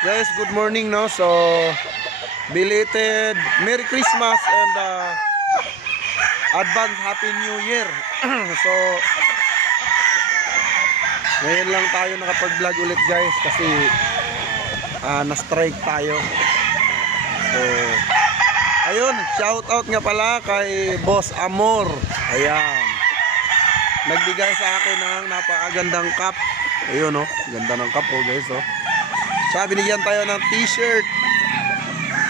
Guys, good morning, no? So, belated Merry Christmas and advance Happy New Year. So, ngayon lang tayo nakapag-vlog ulit, guys, kasi na-strike tayo. So, ayun, shout out nga pala kay Boss Amor. Ayan. Nagbigay sa akin ng napakagandang cup. Ayun, no? Ganda ng cup, oh, guys, oh. Tsaka binigyan tayo ng t-shirt.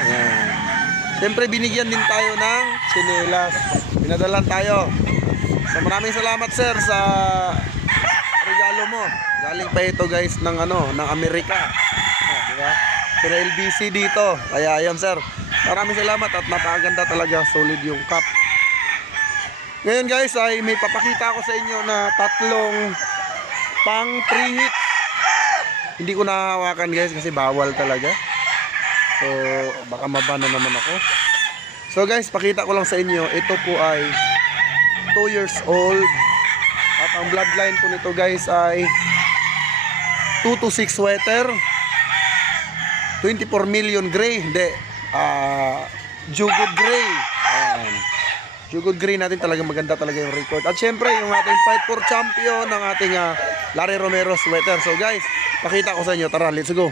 Ayan. Siyempre binigyan din tayo ng tsinelas. Pinadalan tayo. So maraming salamat, sir, sa regalo mo. Galing pa ito, guys, ng ng Amerika. Diba? Pero LBC dito. Kaya ayan, sir. Maraming salamat at napakaganda talaga. Solid yung cup. Ngayon, guys, ay may papakita ko sa inyo na tatlong pang 3 hits. Hindi ko nahawakan, guys, kasi bawal talaga. So, baka mabana naman ako. So, guys, pakita ko lang sa inyo. Ito po ay 2 years old. At ang bloodline po nito, guys, ay 226 sweater. 24 million gray. Hindi. Jugod gray. Ayan. Jugod gray natin talaga. Maganda talaga yung record. At syempre, yung ating fight for champion ng ating Larry Romero sweater. So, guys, pakita ko sa inyo. Tara, let's go.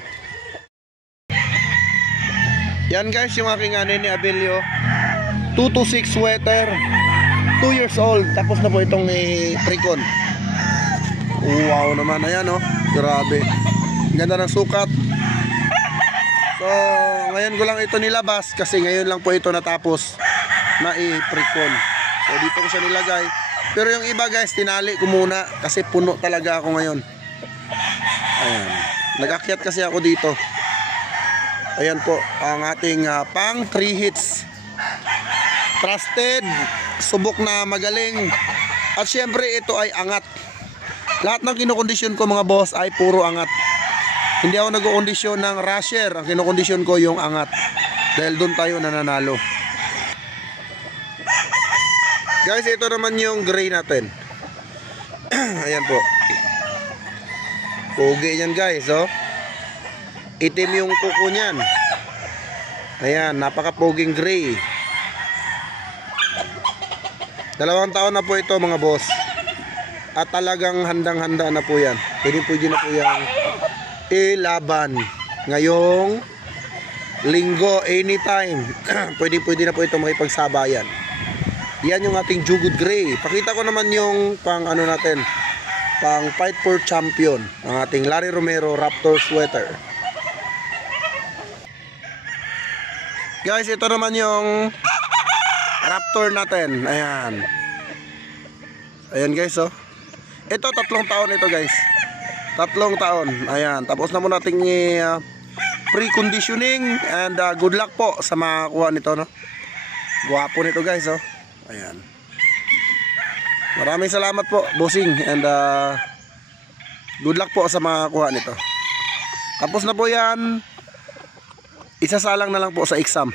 Yan, guys, yung aking Nene Abelio 226 sweater, 2 years old. Tapos na po itong Precon. Wow naman. Ayan, oh. Grabe. Ganda ng sukat. So, ngayon ko lang ito nilabas kasi ngayon lang po ito natapos na Precon. So, dito ko siya nilagay. Pero yung iba, guys, tinali ko muna kasi puno talaga ako ngayon. Ayan. Nag-akyat kasi ako dito. Ayan po ang ating pang 3 hits. Trusted, subok na magaling. At syempre ito ay angat. Lahat ng kinokondisyon ko, mga boss, ay puro angat. Hindi ako nag-kondisyon ng rusher. Ang kinokondisyon ko yung angat. Dahil doon tayo nananalo. Guys, ito naman yung gray natin. Ayan po. Pogi yan, guys, oh. Itim yung kuko niyan. Ayan, napaka-poging gray. 2 taon na po ito, mga boss. At talagang handang-handa na po yan. Pwede na po yan ilaban ngayong linggo, anytime. Pwede na po ito makipagsabayan. Yan yung ating Jugod Gray. Pakita ko naman yung pang natin, pang fight for champion, ang ating Larry Romero Raptor sweater. Guys, ito naman yung Raptor natin. Ayan. Ayan, guys, oh. Ito 3 taon ito, guys. 3 taon. Ayan. Tapos na muna nating pre-conditioning and good luck po sa makakuha nito, no. Guwapo nito, guys, oh. Ayan. Maraming salamat po, bossing, and good luck po sa makakuha nito. Tapos na po yan. Isasalang na lang po sa exam.